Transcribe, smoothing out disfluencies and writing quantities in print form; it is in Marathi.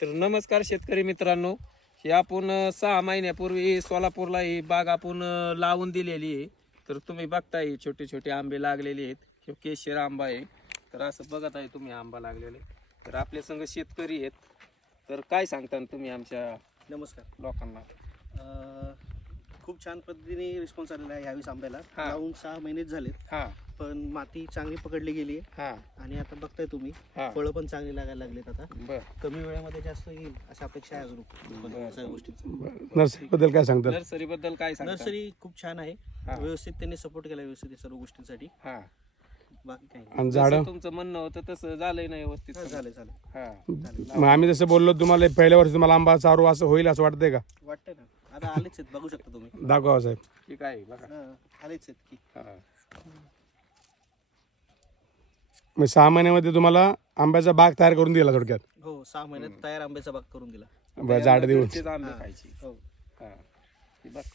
तर नमस्कार शेतकरी मित्रांनो, हे आपण 6 महिन्यापूर्वी सोलापूरला ही बाग आपण लावून दिलेली आहे. तर तुम्ही बघताय छोटे छोटे आंबे लागलेले आहेत. हे केशर आंबा आहे. तर असं बघत आहे तुम्ही आंबा लागलेले. तर आपल्या संग शेतकरी आहेत. तर काय सांगता तुम्ही आमच्या नमस्कार लोकांना? खूप छान पद्धतीने रिस्पॉन्स आलेला आहे यावेळेस आंब्याला. हा. लावून 6 महिनेच झालेत, हा पण माती चांगली पकडली गेली आहे हा आणि आता बघताय तुम्ही हा फळं पण चांगली लागायला लागलेत. आता बर कमी वेळेमध्ये जास्त येईल अशी अपेक्षा आहे अजून सगळ्या गोष्टींची. नर्सरीबद्दल काय सांगतात? नर्सरी बद्दल काय सांगता? नर्सरी खूप छान आहे. हा. व्यवस्थित त्यांनी सपोर्ट केला व्यवस्थित सर्व गोष्टींसाठी. हा बाकी काही आणि झाडं जसं तुमचं म्हणणं होतं तसं झालंय ना व्यवस्थित? नाही. झाले झाले हा मग आम्ही जसं बोललो तुम्हाला पहिल्या वर्षी तुम्हाला आंबा चारू असं होईल असं वाटतंय का? वाटतंय ना. आता आलेच आहेत, बघू शकता तुम्ही. दाखवा साहेब. ठीक आहे बघा. हा, आलेच आहेत की. हा मग 6 महिन्यामध्ये तुम्हाला आंब्याचा बाग तयार करून दिला थोडक्यात. हो, 6 महिन्यात तयार आंब्याचा बाग करून दिला. झाड देऊन घरचेच आंबे हा. खायचे. हो. हा. हे बघता